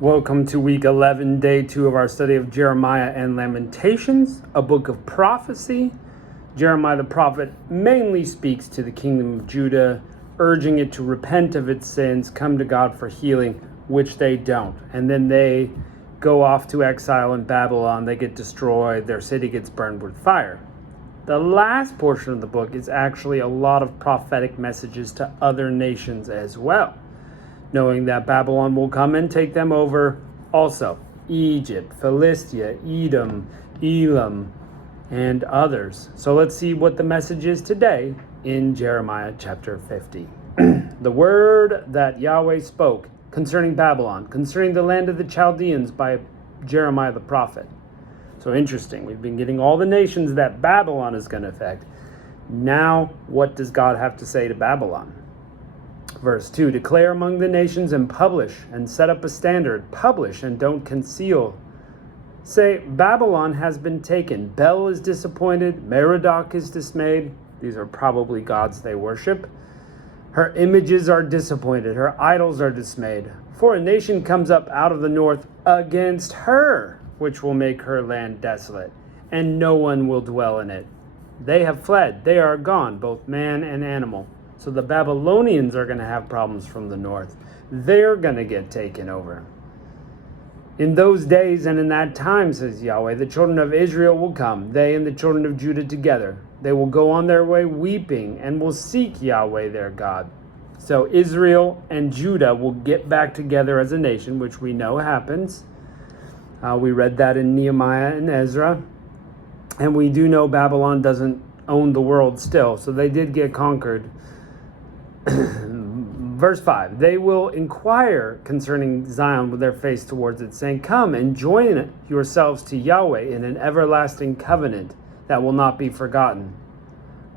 Welcome to week 11, day 2 of our study of Jeremiah and Lamentations, a book of prophecy. Jeremiah the prophet mainly speaks to the kingdom of Judah, urging it to repent of its sins, come to God for healing, which they don't. And then they go off to exile in Babylon, they get destroyed, their city gets burned with fire. The last portion of the book is actually a lot of prophetic messages to other nations as well, knowing that Babylon will come and take them over. Also, Egypt, Philistia, Edom, Elam, and others. So let's see what the message is today in Jeremiah chapter 50. The word that Yahweh spoke concerning Babylon, concerning the land of the Chaldeans by Jeremiah the prophet. So interesting. We've been getting all the nations that Babylon is going to affect. Now, what does God have to say to Babylon? Verse 2, declare among the nations and publish and set up a standard. Publish and don't conceal. Say, Babylon has been taken. Bel is disappointed. Merodach is dismayed. These are probably gods they worship. Her images are disappointed. Her idols are dismayed. For a nation comes up out of the north against her, which will make her land desolate, and no one will dwell in it. They have fled. They are gone, both man and animal. So the Babylonians are going to have problems from the north. They're going to get taken over. In those days and in that time, says Yahweh, the children of Israel will come, they and the children of Judah together. They will go on their way weeping and will seek Yahweh their God. So Israel and Judah will get back together as a nation, which we know happens. We read that in Nehemiah and Ezra. And we do know Babylon doesn't own the world still, so they did get conquered. Verse 5, they will inquire concerning Zion with their face towards it, saying, come and join yourselves to Yahweh in an everlasting covenant that will not be forgotten.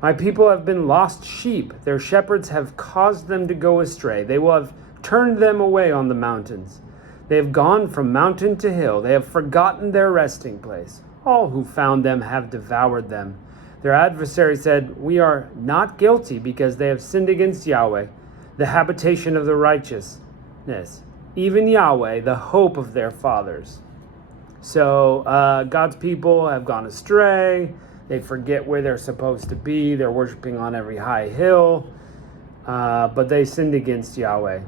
My people have been lost sheep. Their shepherds have caused them to go astray. They will have turned them away on the mountains. They have gone from mountain to hill. They have forgotten their resting place. All who found them have devoured them. Their adversary said, we are not guilty because they have sinned against Yahweh, the habitation of the righteousness, even Yahweh, the hope of their fathers. So God's people have gone astray. They forget where they're supposed to be. They're worshiping on every high hill, but they sinned against Yahweh.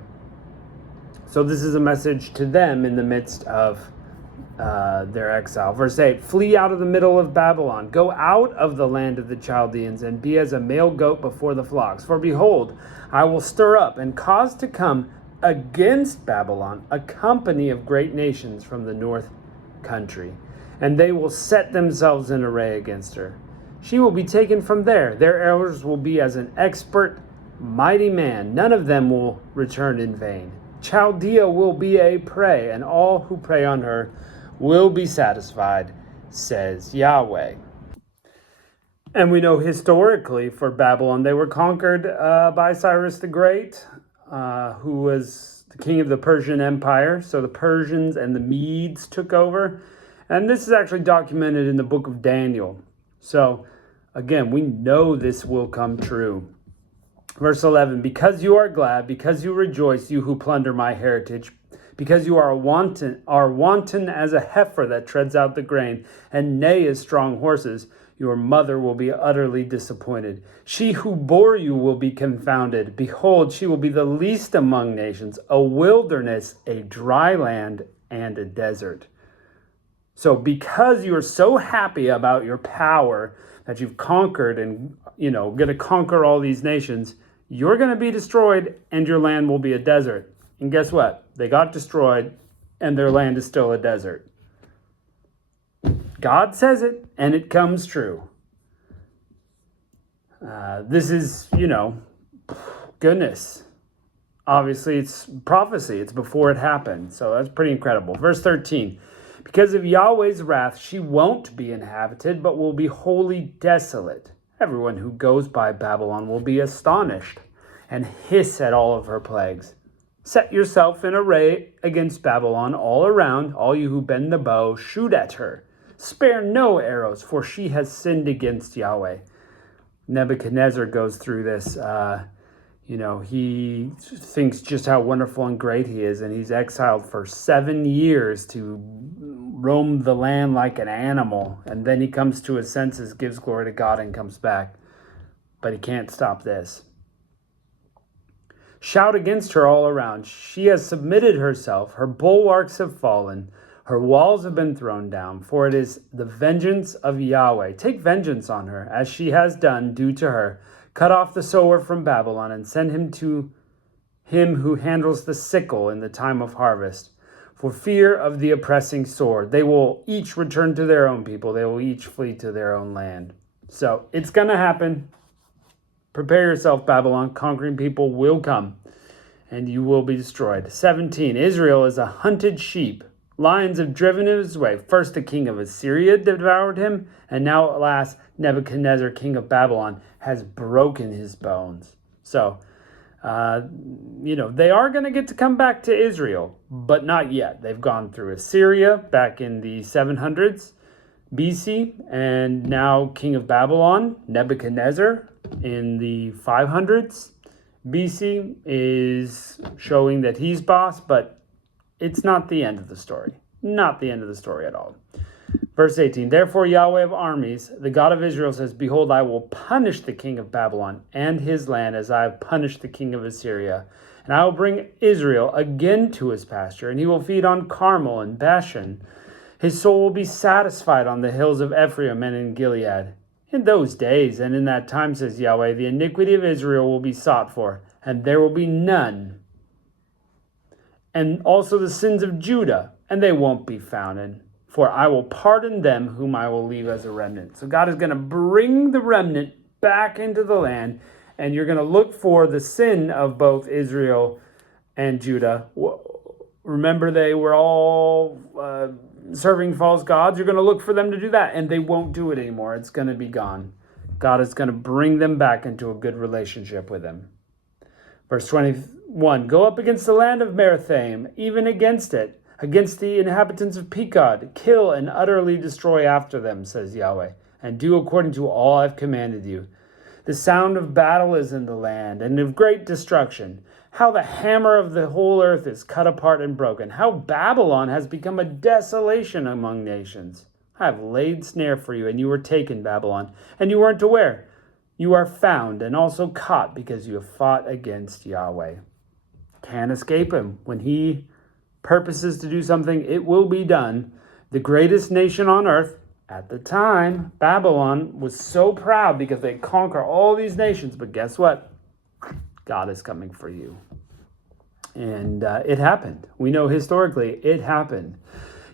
So this is a message to them in the midst of their exile. Verse 8, flee out of the middle of Babylon. Go out of the land of the Chaldeans and be as a male goat before the flocks. For behold, I will stir up and cause to come against Babylon a company of great nations from the north country, and they will set themselves in array against her. She will be taken from there. Their elders will be as an expert, mighty man. None of them will return in vain. Chaldea will be a prey, and all who prey on her will be satisfied, says Yahweh. And we know historically for Babylon, they were conquered by Cyrus the Great, who was the king of the Persian Empire. So the Persians and the Medes took over. And this is actually documented in the book of Daniel. So again, we know this will come true. Verse 11, because you are glad, because you rejoice, you who plunder my heritage, because you are wanton as a heifer that treads out the grain, and neigh as strong horses, your mother will be utterly disappointed. She who bore you will be confounded. Behold, she will be the least among nations, a wilderness, a dry land, and a desert. So because you are so happy about your power that you've conquered and, going to conquer all these nations, you're going to be destroyed and your land will be a desert. And guess what? They got destroyed and their land is still a desert. God says it and it comes true. This is, goodness. Obviously, it's prophecy. It's before it happened. So that's pretty incredible. Verse 13. Because of Yahweh's wrath, she won't be inhabited, but will be wholly desolate. Everyone who goes by Babylon will be astonished and hiss at all of her plagues. Set yourself in array against Babylon all around, all you who bend the bow, shoot at her. Spare no arrows, for she has sinned against Yahweh. Nebuchadnezzar goes through this. He thinks just how wonderful and great he is, and he's exiled for 7 years to roam the land like an animal, and then he comes to his senses, gives glory to God, and comes back. But he can't stop this. Shout against her all around. She has submitted herself. Her bulwarks have fallen. Her walls have been thrown down, for it is the vengeance of Yahweh. Take vengeance on her, as she has done, do to her. Cut off the sower from Babylon, and send him to him who handles the sickle in the time of harvest. For fear of the oppressing sword, they will each return to their own people. They will each flee to their own land. So it's going to happen. Prepare yourself, Babylon. Conquering people will come, and you will be destroyed. 17. Israel is a hunted sheep. Lions have driven him his way. First the king of Assyria devoured him, and now at last Nebuchadnezzar, king of Babylon, has broken his bones. So, they are going to get to come back to Israel, but not yet. They've gone through Assyria back in the 700s BC, and now king of Babylon, Nebuchadnezzar, in the 500s BC, is showing that he's boss, but it's not the end of the story. Not the end of the story at all. Verse 18, therefore Yahweh of armies, the God of Israel says, behold, I will punish the king of Babylon and his land as I have punished the king of Assyria. And I will bring Israel again to his pasture, and he will feed on Carmel and Bashan. His soul will be satisfied on the hills of Ephraim and in Gilead. In those days and in that time, says Yahweh, the iniquity of Israel will be sought for, and there will be none. And also the sins of Judah, and they won't be found. For I will pardon them whom I will leave as a remnant. So God is going to bring the remnant back into the land, and you're going to look for the sin of both Israel and Judah. Remember, they were all serving false gods. You're going to look for them to do that, and they won't do it anymore. It's going to be gone. God is going to bring them back into a good relationship with him. Verse 21, go up against the land of Merathaim, even against it, against the inhabitants of Pekod, kill and utterly destroy after them, says Yahweh, and do according to all I've commanded you. The sound of battle is in the land, and of great destruction. How the hammer of the whole earth is cut apart and broken. How Babylon has become a desolation among nations. I have laid snare for you, and you were taken, Babylon, and you weren't aware. You are found and also caught because you have fought against Yahweh. Can't escape him. When he purposes to do something, it will be done. The greatest nation on earth at the time, Babylon, was so proud because they conquer all these nations. But guess what? God is coming for you. And it happened. We know historically it happened.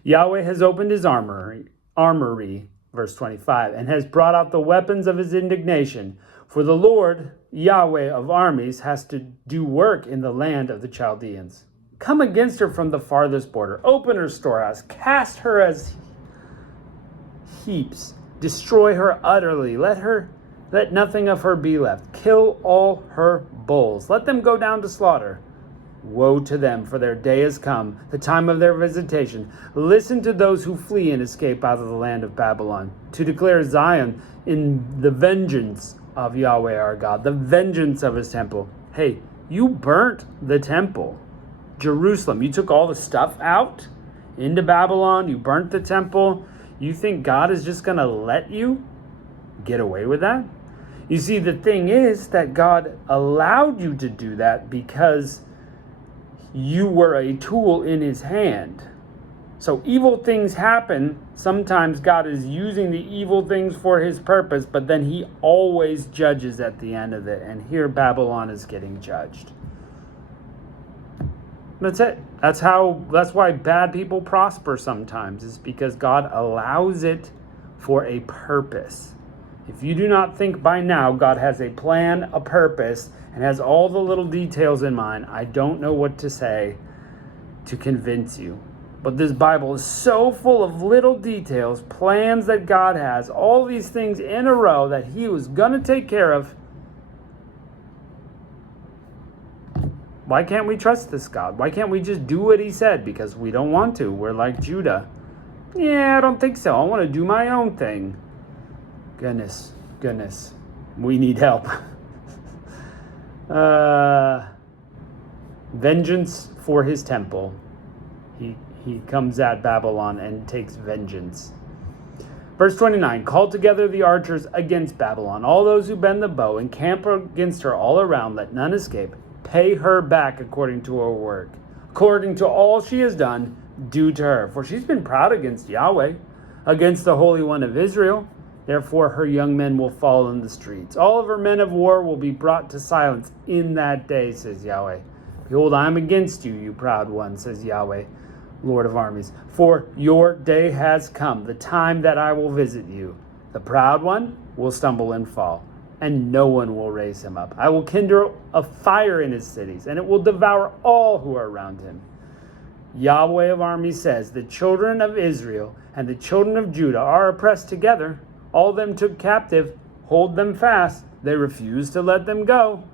Yahweh has opened his armory, verse 25, and has brought out the weapons of his indignation. For the Lord, Yahweh of armies, has to do work in the land of the Chaldeans. Come against her from the farthest border. Open her storehouse. Cast her as heaps. Destroy her utterly. Let nothing of her be left. Kill all her bulls. Let them go down to slaughter. Woe to them, for their day has come, the time of their visitation. Listen to those who flee and escape out of the land of Babylon, to declare Zion in the vengeance of Yahweh our God, the vengeance of his temple. Hey, you burnt the temple. Jerusalem, you took all the stuff out into Babylon, you burnt the temple. You think God is just going to let you get away with that? You see, the thing is that God allowed you to do that because you were a tool in his hand. So evil things happen. Sometimes God is using the evil things for his purpose, but then he always judges at the end of it. And here Babylon is getting judged. That's it. That's why bad people prosper sometimes, is because God allows it for a purpose. If you do not think by now God has a plan, a purpose, and has all the little details in mind, I don't know what to say to convince you. But this Bible is so full of little details, plans that God has, all these things in a row that he was going to take care of. Why can't we trust this God? Why can't we just do what he said? Because we don't want to. We're like Judah. Yeah, I don't think so. I want to do my own thing. Goodness. We need help. Vengeance for his temple. He comes at Babylon and takes vengeance. Verse 29, call together the archers against Babylon, all those who bend the bow, and camp against her all around, let none escape. Pay her back according to her work, according to all she has done, do to her. For she's been proud against Yahweh, against the Holy One of Israel. Therefore her young men will fall in the streets. All of her men of war will be brought to silence in that day, says Yahweh. Behold, I am against you, you proud one, says Yahweh, Lord of armies. For your day has come, the time that I will visit you. The proud one will stumble and fall, and no one will raise him up. I will kindle a fire in his cities, and it will devour all who are around him. Yahweh of armies says, the children of Israel and the children of Judah are oppressed together. All of them took captive, hold them fast. They refuse to let them go.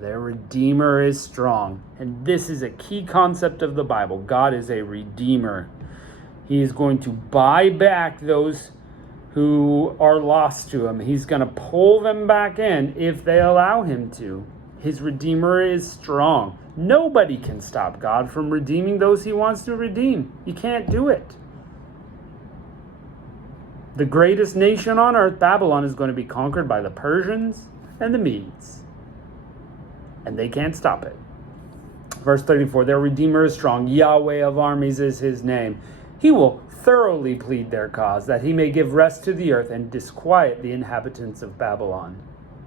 Their Redeemer is strong. And this is a key concept of the Bible. God is a Redeemer. He is going to buy back those who are lost to him. He's going to pull them back in if they allow him to. His Redeemer is strong. Nobody can stop God from redeeming those he wants to redeem. You can't do it. The greatest nation on earth, Babylon, is going to be conquered by the Persians and the Medes. And they can't stop it. Verse 34, their Redeemer is strong. Yahweh of armies is his name. He will thoroughly plead their cause, that he may give rest to the earth and disquiet the inhabitants of Babylon.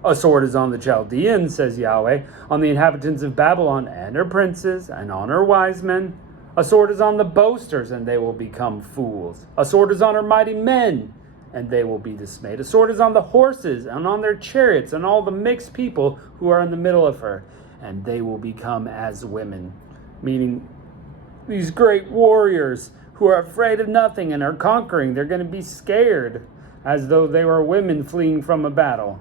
A sword is on the Chaldeans, says Yahweh, on the inhabitants of Babylon and her princes and on her wise men. A sword is on the boasters, and they will become fools. A sword is on her mighty men, and they will be dismayed. A sword is on the horses and on their chariots and all the mixed people who are in the middle of her, and they will become as women. Meaning these great warriors who are afraid of nothing and are conquering, they're going to be scared as though they were women fleeing from a battle.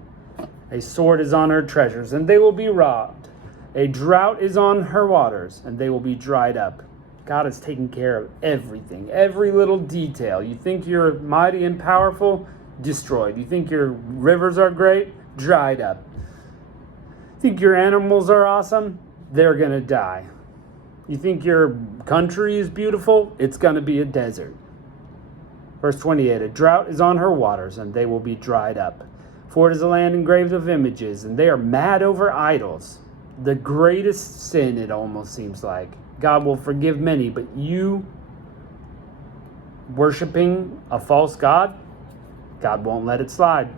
A sword is on her treasures, and they will be robbed. A drought is on her waters, and they will be dried up. God has taken care of everything, every little detail. You think you're mighty and powerful? Destroyed. You think your rivers are great? Dried up. Think your animals are awesome? They're going to die. You think your country is beautiful? It's going to be a desert. Verse 28, a drought is on her waters, and they will be dried up. For it is a land engraved of images, and they are mad over idols. The greatest sin, it almost seems like. God will forgive many, but you worshiping a false god, God won't let it slide.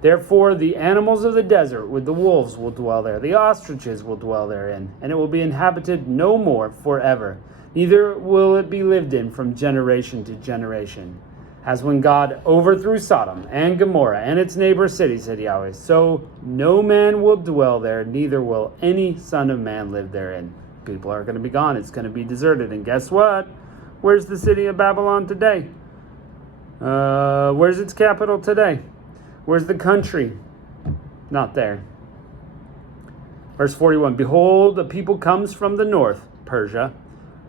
Therefore, the animals of the desert with the wolves will dwell there. The ostriches will dwell therein, and it will be inhabited no more forever. Neither will it be lived in from generation to generation. As when God overthrew Sodom and Gomorrah and its neighbor cities, said Yahweh, so no man will dwell there, neither will any son of man live therein. People are going to be gone. It's going to be deserted. And guess what? Where's the city of Babylon today? Where's its capital today? Where's the country? Not there. Verse 41, behold, a people comes from the north, Persia.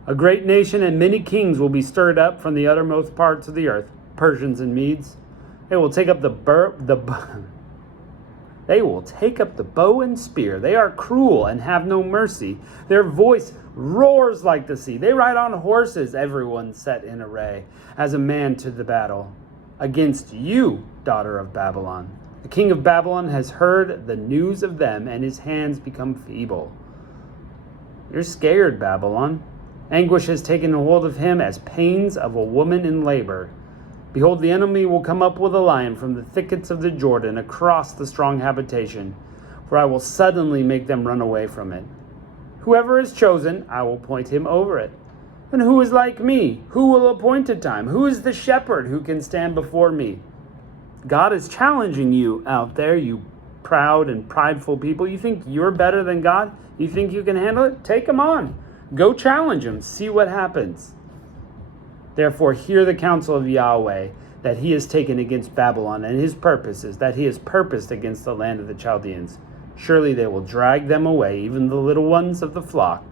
A great nation and many kings will be stirred up from the uttermost parts of the earth, Persians and Medes. They will take up They will take up the bow and spear. They are cruel and have no mercy. Their voice roars like the sea. They ride on horses, everyone set in array, as a man to the battle. Against you, daughter of Babylon. The king of Babylon has heard the news of them, and his hands become feeble. You're scared, Babylon. Anguish has taken hold of him as pains of a woman in labor. Behold, the enemy will come up with a lion from the thickets of the Jordan across the strong habitation, for I will suddenly make them run away from it. Whoever is chosen, I will point him over it. And who is like me? Who will appoint a time? Who is the shepherd who can stand before me? God is challenging you out there, you proud and prideful people. You think you're better than God? You think you can handle it? Take him on. Go challenge him. See what happens. Therefore, hear the counsel of Yahweh that he has taken against Babylon, and his purposes that he has purposed against the land of the Chaldeans. Surely they will drag them away, even the little ones of the flock.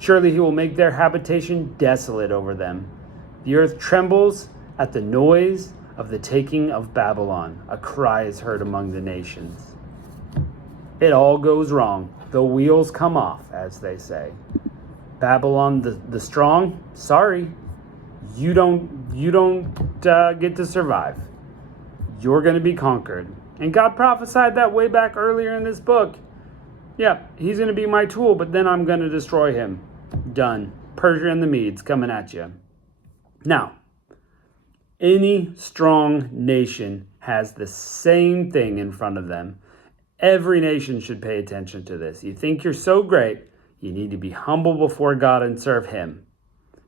Surely he will make their habitation desolate over them. The earth trembles at the noise of the taking of Babylon. A cry is heard among the nations. It all goes wrong. the wheels come off, as they say. Babylon the strong, sorry, you don't get to survive. You're going to be conquered. And God prophesied that way back earlier in this book. Yeah, he's going to be my tool, but then I'm going to destroy him. Done. Persia and the Medes coming at you. Now, any strong nation has the same thing in front of them. Every nation should pay attention to this. You think you're so great, you need to be humble before God and serve him.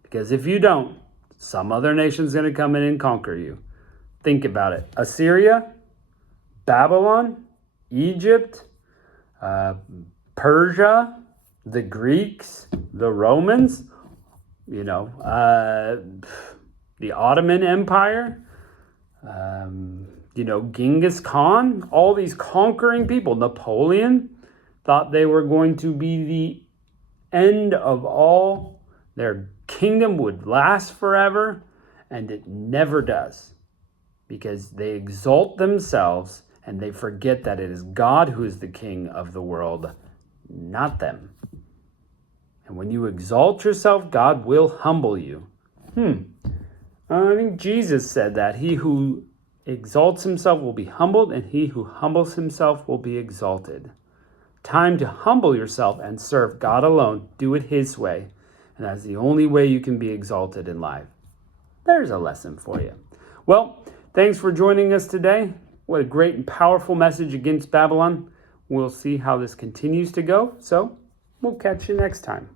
Because if you don't, some other nation's going to come in and conquer you. Think about it. Assyria, Babylon, Egypt, Persia, the Greeks, the Romans, the Ottoman Empire, Genghis Khan, all these conquering people. Napoleon thought they were going to be the end of all. Their kingdom would last forever, and it never does, because they exalt themselves and they forget that it is God who is the king of the world, not them. And when you exalt yourself, God will humble you. I think Jesus said that he who exalts himself will be humbled, and he who humbles himself will be exalted. Time to humble yourself and serve God alone. Do it his way. And that's the only way you can be exalted in life. There's a lesson for you. Well, thanks for joining us today. What a great and powerful message against Babylon. We'll see how this continues to go. So we'll catch you next time.